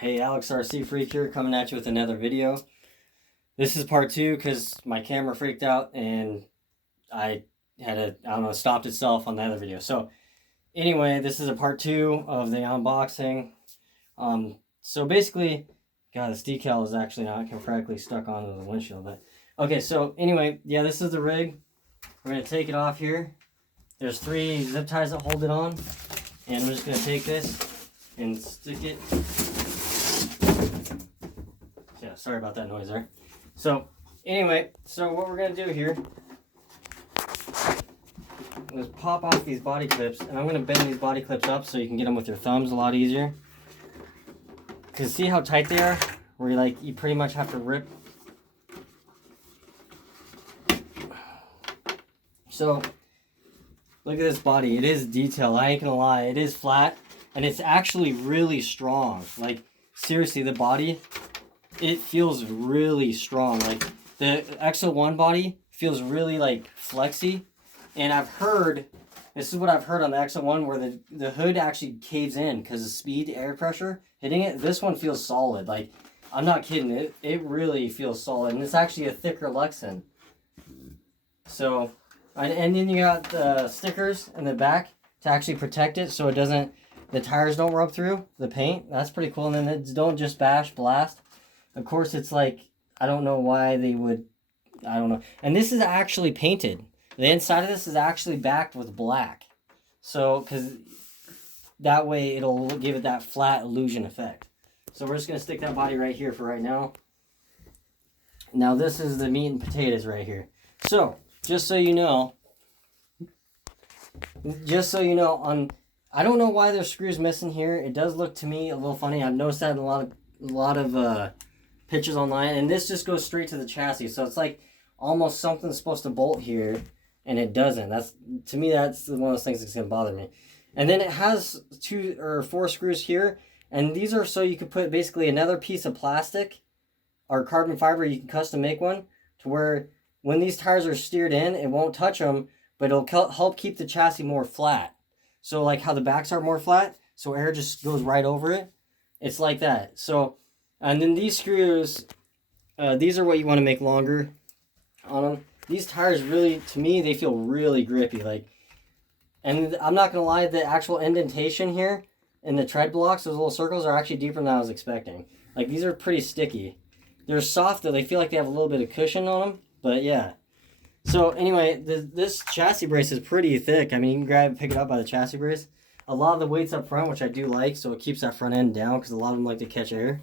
Hey, Alex RC Freak here, coming at you with another video. This is part 2 because my camera freaked out and I had stopped itself on the other video. So anyway, this is a part 2 of the unboxing. So basically, God, this decal is actually not correctly stuck onto the windshield. But okay, so anyway, yeah, this is the rig. We're gonna take it off here. There's 3 zip ties that hold it on, and we're just gonna take this and stick it. Yeah, sorry about that noise there. So anyway, so what we're gonna do here is pop off these body clips, and I'm gonna bend these body clips up so you can get them with your thumbs a lot easier. Cause see how tight they are? Where you pretty much have to rip. So look at this body. It is detailed. I ain't gonna lie. It is flat, and it's actually really strong. Like seriously, the body, it feels really strong. Like the XO1 body feels really like flexy, and I've heard, this is what I've heard on the XO1, where the hood actually caves in because of speed, air pressure hitting it. This one feels solid. Like I'm not kidding. It really feels solid, and it's actually a thicker Lexan. So, and then you got stickers in the back to actually protect it so it doesn't, the tires don't rub through the paint. That's pretty cool. And then it's don't just bash, blast. Of course, it's like, I don't know why they would, I don't know. And this is actually painted. The inside of this is actually backed with black. So, because that way it'll give it that flat illusion effect. So we're just going to stick that body right here for right now. Now this is the meat and potatoes right here. So, just so you know, I don't know why there's screws missing here. It does look to me a little funny. I've noticed that in a lot of pictures online, and this just goes straight to the chassis. So it's like almost something's supposed to bolt here, and it doesn't. That's, to me, that's one of those things that's gonna bother me. And then it has 2 or 4 screws here, and these are so you could put basically another piece of plastic or carbon fiber. You can custom make one to where when these tires are steered in, it won't touch them, but it'll help keep the chassis more flat. So like how the backs are more flat, so air just goes right over it. It's like that. So, and then these screws, these are what you want to make longer on them. These tires really, to me, they feel really grippy. Like, and I'm not gonna lie, the actual indentation here in the tread blocks, those little circles, are actually deeper than I was expecting. Like, these are pretty sticky. They're soft though. They feel like they have a little bit of cushion on them. But yeah. So anyway, this chassis brace is pretty thick. I mean, you can pick it up by the chassis brace. A lot of the weight's up front, which I do like, so it keeps that front end down because a lot of them like to catch air.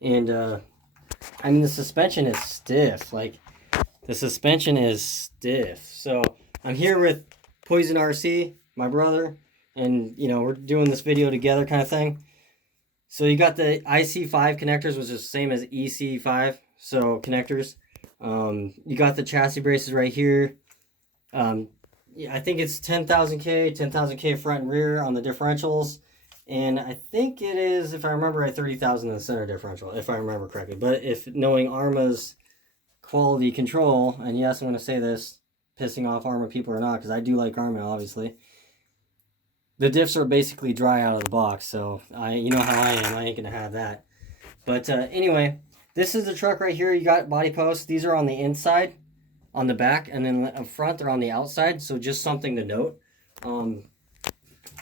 And I mean, the suspension is stiff. Like, the suspension is stiff. So I'm here with Poison RC, my brother, and you know, we're doing this video together kind of thing. So you got the IC5 connectors, which is the same as EC5, so connectors. You got the chassis braces right here. Yeah, I think it's 10,000K front and rear on the differentials, and I think it is, if I remember right, 30,000 in the center differential, if I remember correctly. But if knowing Arrma's quality control, and yes, I'm going to say this, pissing off Arrma people or not, because I do like Arrma, obviously. The diffs are basically dry out of the box, so you know how I am. I ain't going to have that. But anyway, this is the truck right here. You got body posts. These are on the inside, on the back, and then up front they're on the outside. So just something to note.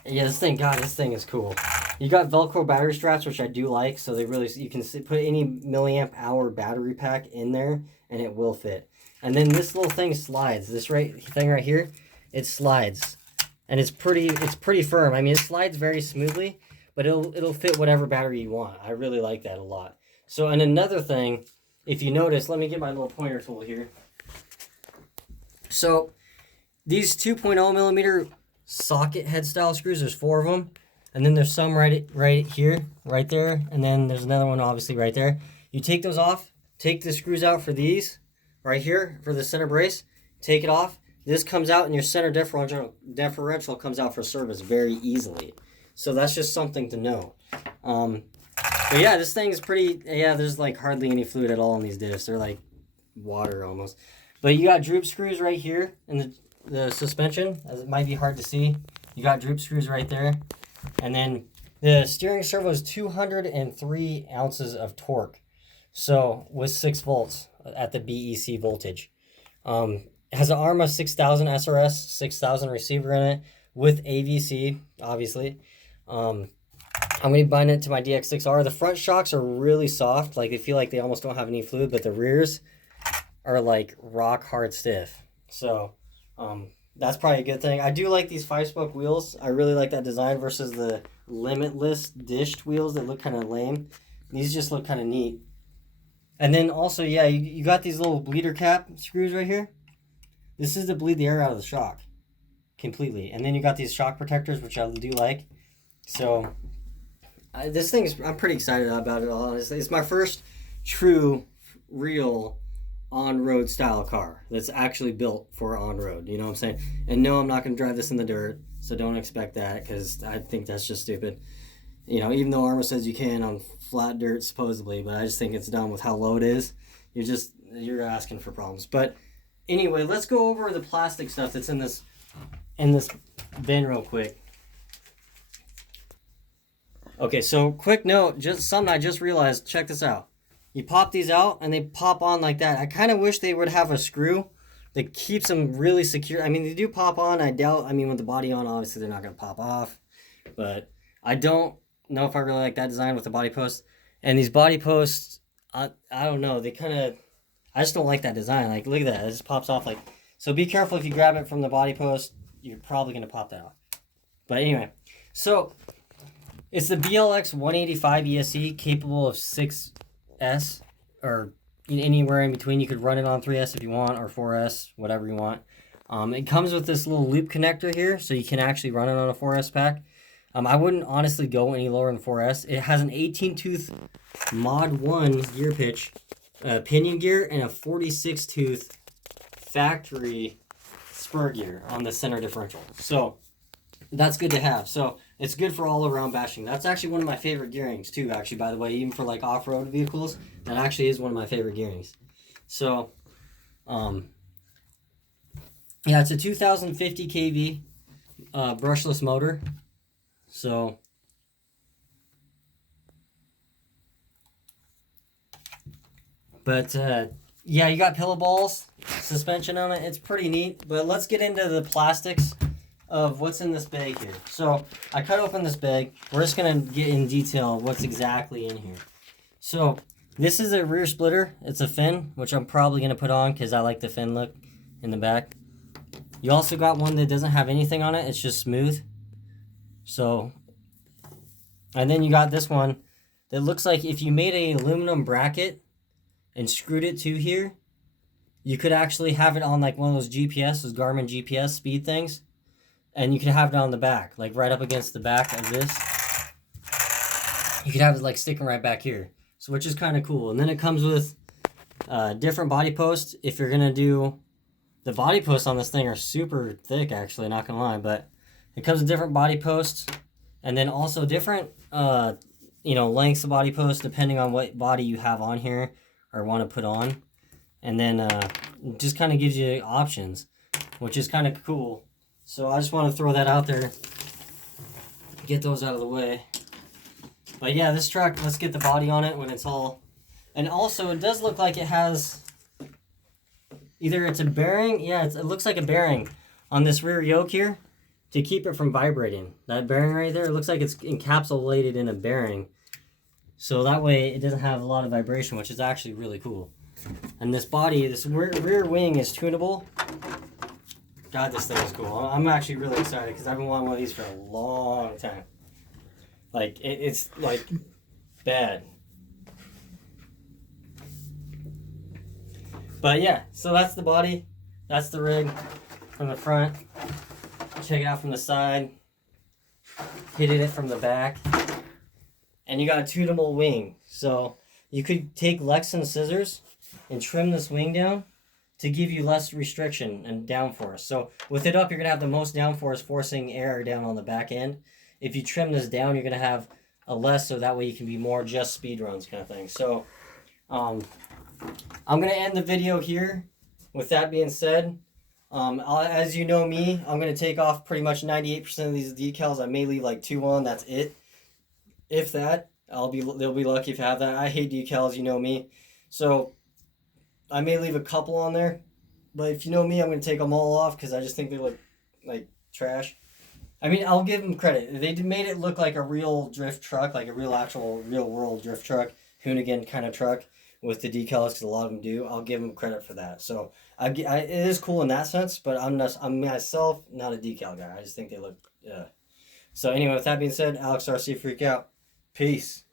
Yeah, this thing is cool. You got Velcro battery straps, which I do like. So you can put any milliamp hour battery pack in there, and it will fit. And then this little thing slides. This thing right here, it slides, and it's pretty firm. I mean, it slides very smoothly, but it'll fit whatever battery you want. I really like that a lot. So, and another thing, if you notice, let me get my little pointer tool here. So, these 2.0 millimeter socket head style screws, there's 4 of them. And then there's some right here, right there. And then there's another one obviously right there. You take those off, take the screws out for these, right here, for the center brace. Take it off. This comes out and your center differential comes out for service very easily. So that's just something to know. But yeah, this thing is pretty, yeah, there's like hardly any fluid at all in these diffs. They're like water almost. But you got droop screws right here in the suspension, as it might be hard to see. You got droop screws right there. And then The steering servo is 203 ounces of torque. So with 6 volts at the BEC voltage. It has an Arrma 6000 SRS, 6000 receiver in it with AVC, obviously. I'm going to bind it to my DX6R. The front shocks are really soft. Like, they feel like they almost don't have any fluid, but the rears are like rock hard stiff. So that's probably a good thing. I do like these 5-spoke wheels. I really like that design versus the limitless dished wheels that look kind of lame. These just look kind of neat. And then also, yeah, you got these little bleeder cap screws right here. This is to bleed the air out of the shock completely. And then you got these shock protectors, which I do like. So this thing is, I'm pretty excited about it, honestly. It's my first true, real on-road style car that's actually built for on-road. You know what I'm saying? And no, I'm not going to drive this in the dirt, so don't expect that, because I think that's just stupid. You know, even though Arrma says you can on flat dirt supposedly, but I just think it's dumb with how low it is. You're asking for problems. But anyway, let's go over the plastic stuff that's in this bin real quick. Okay, so quick note, just something I just realized. Check this out. You pop these out and they pop on like that. I kind of wish they would have a screw that keeps them really secure. I mean, they do pop on. I doubt, with the body on, obviously they're not going to pop off. But I don't know if I really like that design with the body post. And these body posts, I don't know. I just don't like that design. Like, look at that. It just pops off like. So be careful if you grab it from the body post. You're probably going to pop that off. But anyway, so it's the BLX 185 ESC, capable of 6S, or anywhere in between. You could run it on 3S if you want, or 4S, whatever you want. It comes with this little loop connector here, so you can actually run it on a 4S pack. I wouldn't honestly go any lower than 4S. It has an 18-tooth Mod 1 gear pitch, pinion gear, and a 46-tooth factory spur gear on the center differential. So that's good to have. So it's good for all around bashing. That's actually one of my favorite gearings too, actually, by the way, even for like off-road vehicles. That actually is one of my favorite gearings. So yeah, it's a 2050 kV brushless motor. So but yeah, you got pillow balls, suspension on it. It's pretty neat. But let's get into the plastics of what's in this bag here. So I cut open this bag. We're just gonna get in detail what's exactly in here. So this is a rear splitter. It's a fin, which I'm probably gonna put on because I like the fin look in the back. You also got one that doesn't have anything on it. It's just smooth. So, and then you got this one that looks like if you made an aluminum bracket and screwed it to here, you could actually have it on like one of those Garmin GPS speed things. And you can have it on the back, like right up against the back of this. You could have it like sticking right back here. So, which is kind of cool. And then it comes with different body posts. If you're going to do, the body posts on this thing are super thick, actually, not going to lie. But it comes with different body posts. And then also different, lengths of body posts depending on what body you have on here or want to put on. And then it just kind of gives you options, which is kind of cool. So I just want to throw that out there, get those out of the way. But yeah, this truck, let's get the body on it when it's all... And also, it does look like it has... Either it's a bearing, yeah, it looks like a bearing on this rear yoke here to keep it from vibrating. That bearing right there, it looks like it's encapsulated in a bearing. So that way it doesn't have a lot of vibration, which is actually really cool. And this body, this rear wing is tunable. God, this thing is cool. I'm actually really excited because I've been wanting one of these for a long time. Like, it's like bad. But yeah, so that's the body. That's the rig from the front. Check it out from the side. Hitting it from the back. And you got a tunable wing. So you could take Lexan scissors and trim this wing down to give you less restriction and downforce. So with it up, you're going to have the most downforce forcing air down on the back end. If you trim this down, you're going to have a less, so that way you can be more just speed runs kind of thing. So I'm going to end the video here. With that being said, as you know me, I'm going to take off pretty much 98% of these decals. I may leave like 2 on, that's it. If that, they'll be lucky if I have that. I hate decals, you know me. So I may leave a couple on there, but if you know me, I'm gonna take them all off because I just think they look like trash. I mean, I'll give them credit. They made it look like a real drift truck, like a real actual real world drift truck, Hoonigan kind of truck with the decals because a lot of them do. I'll give them credit for that. So it is cool in that sense, but I'm myself not a decal guy. I just think they look. So anyway, with that being said, Alex RC Freak out. Peace.